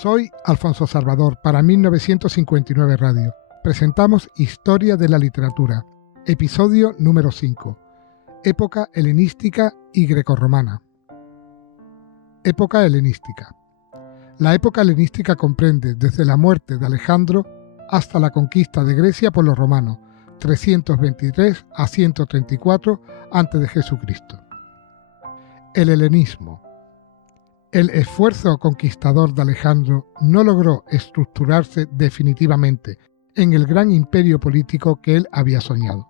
Soy Alfonso Salvador para 1959 Radio. Presentamos Historia de la Literatura, episodio número 5. Época helenística y grecorromana. Época helenística. La época helenística comprende desde la muerte de Alejandro hasta la conquista de Grecia por los romanos, 323 a 134 a.C. El helenismo. El esfuerzo conquistador de Alejandro no logró estructurarse definitivamente en el gran imperio político que él había soñado.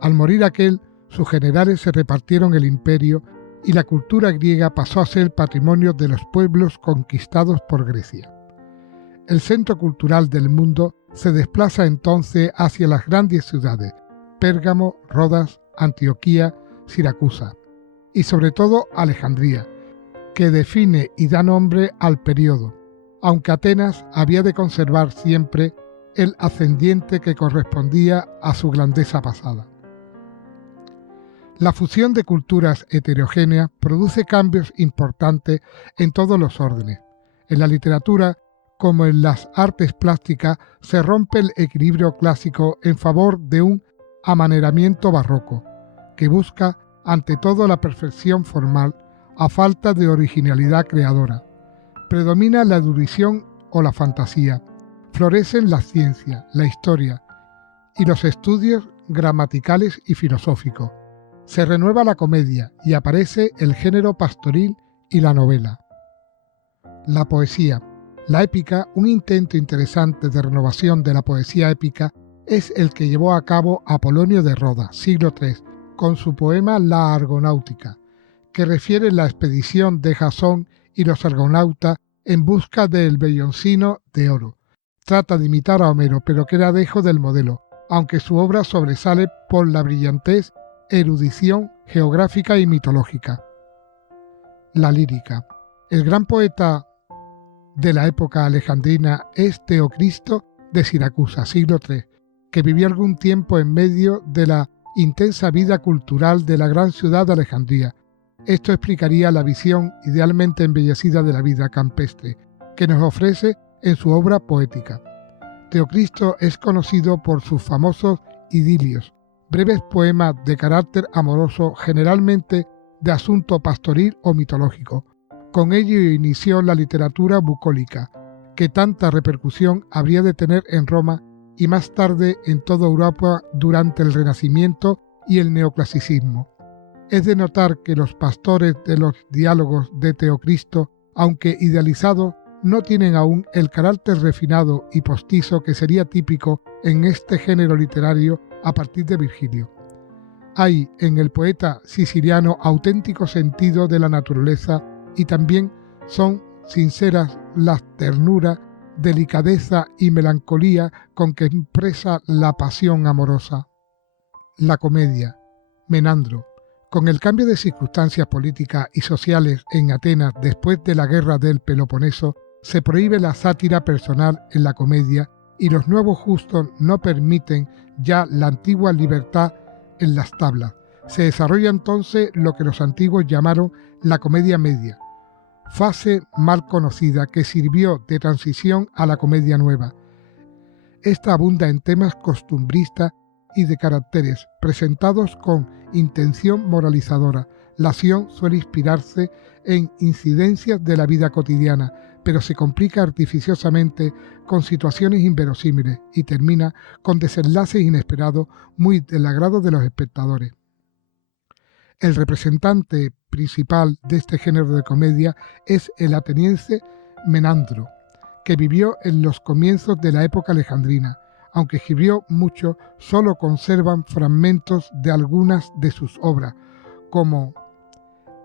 Al morir aquel, sus generales se repartieron el imperio y la cultura griega pasó a ser patrimonio de los pueblos conquistados por Grecia. El centro cultural del mundo se desplaza entonces hacia las grandes ciudades, Pérgamo, Rodas, Antioquía, Siracusa y sobre todo Alejandría, que define y da nombre al periodo, aunque Atenas había de conservar siempre el ascendiente que correspondía a su grandeza pasada. La fusión de culturas heterogéneas produce cambios importantes en todos los órdenes. En la literatura, como en las artes plásticas, se rompe el equilibrio clásico en favor de un amaneramiento barroco, que busca ante todo la perfección formal a falta de originalidad creadora. Predomina la erudición o la fantasía. Florecen la ciencia, la historia y los estudios gramaticales y filosóficos. Se renueva la comedia y aparece el género pastoril y la novela. La poesía. La épica, un intento interesante de renovación de la poesía épica, es el que llevó a cabo Apolonio de Rodas, siglo III, con su poema La Argonáutica, que refiere la expedición de Jasón y los argonautas en busca del velloncino de oro. Trata de imitar a Homero, pero queda lejos del modelo, aunque su obra sobresale por la brillantez, erudición geográfica y mitológica. La lírica. El gran poeta de la época alejandrina es Teocristo de Siracusa, siglo III, que vivió algún tiempo en medio de la intensa vida cultural de la gran ciudad de Alejandría. Esto explicaría la visión idealmente embellecida de la vida campestre que nos ofrece en su obra poética. Teocristo es conocido por sus famosos idilios, breves poemas de carácter amoroso, generalmente de asunto pastoril o mitológico. Con ello inició la literatura bucólica, que tanta repercusión habría de tener en Roma y más tarde en toda Europa durante el Renacimiento y el Neoclasicismo. Es de notar que los pastores de los diálogos de Teocristo, aunque idealizados, no tienen aún el carácter refinado y postizo que sería típico en este género literario a partir de Virgilio. Hay en el poeta siciliano auténtico sentido de la naturaleza y también son sinceras la ternura, delicadeza y melancolía con que expresa la pasión amorosa. La comedia. Menandro. Con el cambio de circunstancias políticas y sociales en Atenas después de la guerra del Peloponeso, se prohíbe la sátira personal en la comedia y los nuevos justos no permiten ya la antigua libertad en las tablas. Se desarrolla entonces lo que los antiguos llamaron la comedia media, fase mal conocida que sirvió de transición a la comedia nueva. Esta abunda en temas costumbristas y de caracteres presentados con intención moralizadora. La acción suele inspirarse en incidencias de la vida cotidiana, pero se complica artificiosamente con situaciones inverosímiles y termina con desenlaces inesperados muy del agrado de los espectadores. El representante principal de este género de comedia es el ateniense Menandro, que vivió en los comienzos de la época alejandrina. Aunque escribió mucho, solo conservan fragmentos de algunas de sus obras, como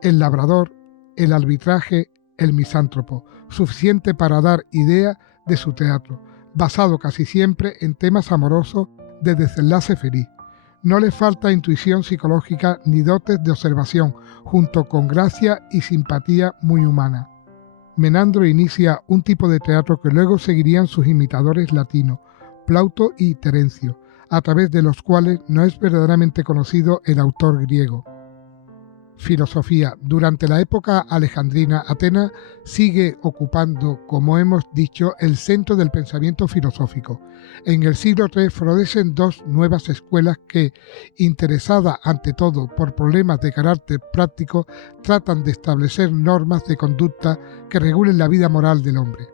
El labrador, El arbitraje, El misántropo, suficiente para dar idea de su teatro, basado casi siempre en temas amorosos de desenlace feliz. No le falta intuición psicológica ni dotes de observación, junto con gracia y simpatía muy humana. Menandro inicia un tipo de teatro que luego seguirían sus imitadores latinos, Plauto y Terencio, a través de los cuales no es verdaderamente conocido el autor griego. filosofía. Durante la época alejandrina, Atenas sigue ocupando, como hemos dicho, el centro del pensamiento filosófico. En el siglo III florecen dos nuevas escuelas que, interesadas ante todo por problemas de carácter práctico, tratan de establecer normas de conducta que regulen la vida moral del hombre.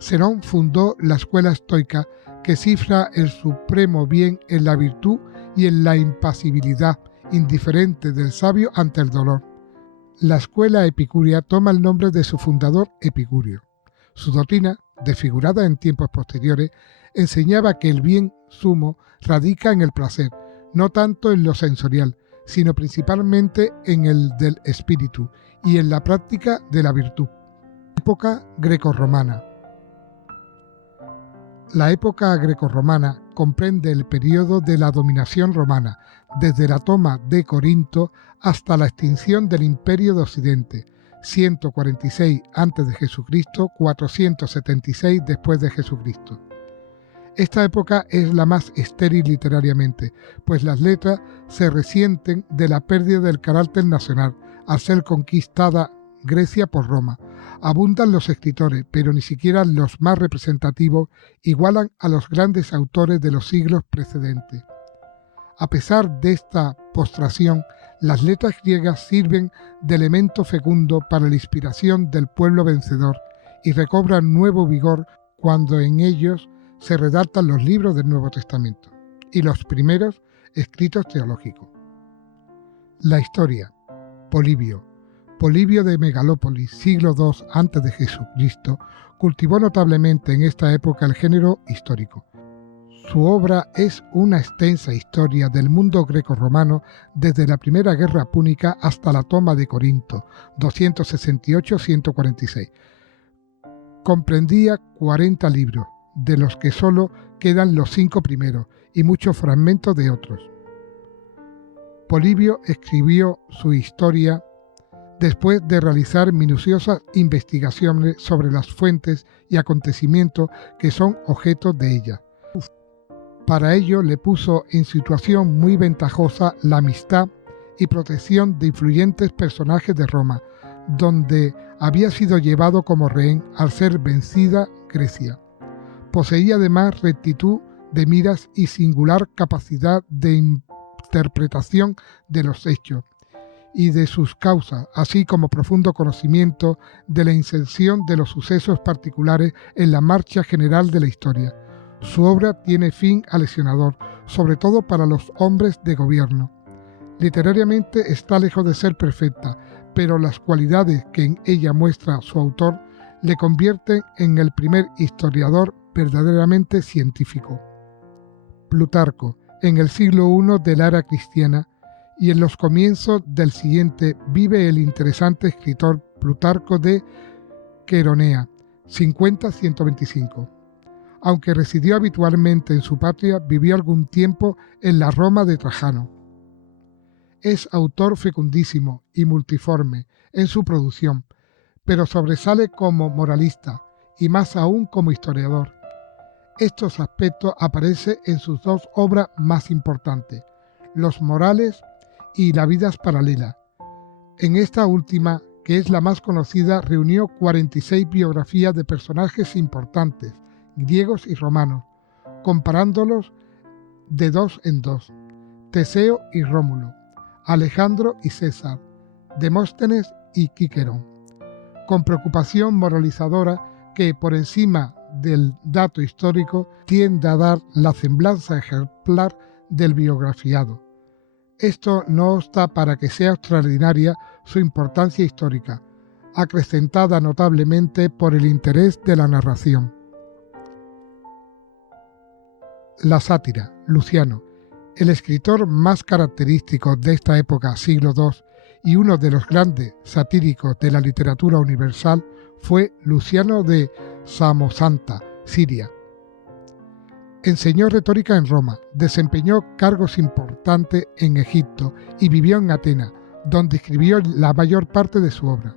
Zenón fundó la escuela estoica, que cifra el supremo bien en la virtud y en la impasibilidad, indiferente del sabio ante el dolor. La escuela epicúrea toma el nombre de su fundador Epicurio. Su doctrina, desfigurada en tiempos posteriores, enseñaba que el bien sumo radica en el placer, no tanto en lo sensorial, sino principalmente en el del espíritu y en la práctica de la virtud. Época grecorromana. La época grecorromana comprende el periodo de la dominación romana, desde la toma de Corinto hasta la extinción del Imperio de Occidente, 146 a.C., 476 después de Jesucristo. Esta época es la más estéril literariamente, pues las letras se resienten de la pérdida del carácter nacional al ser conquistada Grecia por Roma. Abundan los escritores, pero ni siquiera los más representativos igualan a los grandes autores de los siglos precedentes. A pesar de esta postración, las letras griegas sirven de elemento fecundo para la inspiración del pueblo vencedor y recobran nuevo vigor cuando en ellos se redactan los libros del Nuevo Testamento y los primeros escritos teológicos. La historia. Polibio de Megalópolis, siglo II a.C., cultivó notablemente en esta época el género histórico. Su obra es una extensa historia del mundo grecorromano desde la Primera Guerra Púnica hasta la toma de Corinto, 268-146. Comprendía 40 libros, de los que solo quedan los 5 primeros y muchos fragmentos de otros. Polibio escribió su historia después de realizar minuciosas investigaciones sobre las fuentes y acontecimientos que son objeto de ella. Para ello le puso en situación muy ventajosa la amistad y protección de influyentes personajes de Roma, donde había sido llevado como rehén al ser vencida Grecia. Poseía además rectitud de miras y singular capacidad de interpretación de los hechos y de sus causas, así como profundo conocimiento de la inserción de los sucesos particulares en la marcha general de la historia. Su obra tiene fin aleccionador, sobre todo para los hombres de gobierno. Literariamente está lejos de ser perfecta, pero las cualidades que en ella muestra su autor le convierten en el primer historiador verdaderamente científico. Plutarco, en el siglo I de la era cristiana, y en los comienzos del siguiente vive el interesante escritor Plutarco de Queronea, 50-125. Aunque residió habitualmente en su patria, vivió algún tiempo en la Roma de Trajano. Es autor fecundísimo y multiforme en su producción, pero sobresale como moralista y más aún como historiador. Estos aspectos aparecen en sus dos obras más importantes, Los Morales y Las Vidas Paralelas. En esta última, que es la más conocida, reunió 46 biografías de personajes importantes, griegos y romanos, comparándolos de dos en dos: Teseo y Rómulo, Alejandro y César, Demóstenes y Quiquerón, con preocupación moralizadora que, por encima del dato histórico, tiende a dar la semblanza ejemplar del biografiado. Esto no obsta para que sea extraordinaria su importancia histórica, acrecentada notablemente por el interés de la narración. La sátira, Luciano, el escritor más característico de esta época, siglo II, y uno de los grandes satíricos de la literatura universal, fue Luciano de Samosata, Siria. Enseñó retórica en Roma, desempeñó cargos importantes en Egipto y vivió en Atenas, donde escribió la mayor parte de su obra.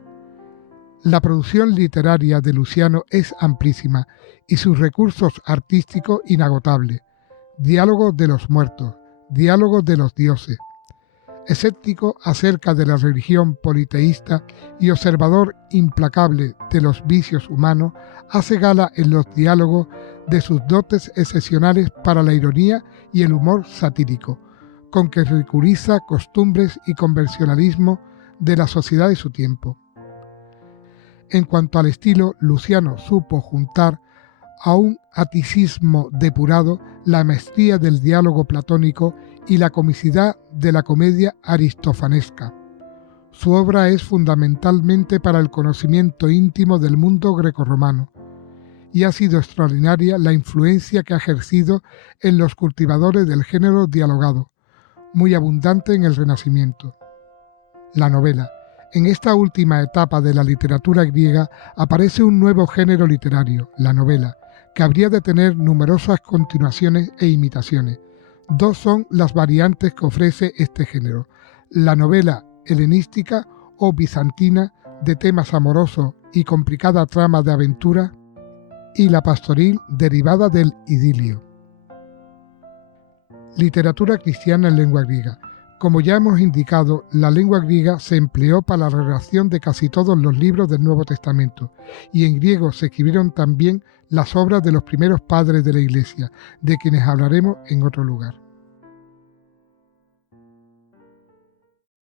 La producción literaria de Luciano es amplísima y sus recursos artísticos inagotables. Diálogos de los muertos, diálogos de los dioses. Escéptico acerca de la religión politeísta y observador implacable de los vicios humanos, hace gala en los diálogos de sus dotes excepcionales para la ironía y el humor satírico, con que ridiculiza costumbres y convencionalismo de la sociedad de su tiempo. En cuanto al estilo, Luciano supo juntar a un aticismo depurado la maestría del diálogo platónico y la comicidad de la comedia aristofanesca. Su obra es fundamentalmente para el conocimiento íntimo del mundo grecorromano, y ha sido extraordinaria la influencia que ha ejercido en los cultivadores del género dialogado, muy abundante en el Renacimiento. La novela. En esta última etapa de la literatura griega aparece un nuevo género literario, la novela, que habría de tener numerosas continuaciones e imitaciones. Dos son las variantes que ofrece este género: la novela helenística o bizantina de temas amorosos y complicada trama de aventura, y la pastoril derivada del idilio. Literatura cristiana en lengua griega. Como ya hemos indicado, la lengua griega se empleó para la redacción de casi todos los libros del Nuevo Testamento, y en griego se escribieron también las obras de los primeros padres de la Iglesia, de quienes hablaremos en otro lugar.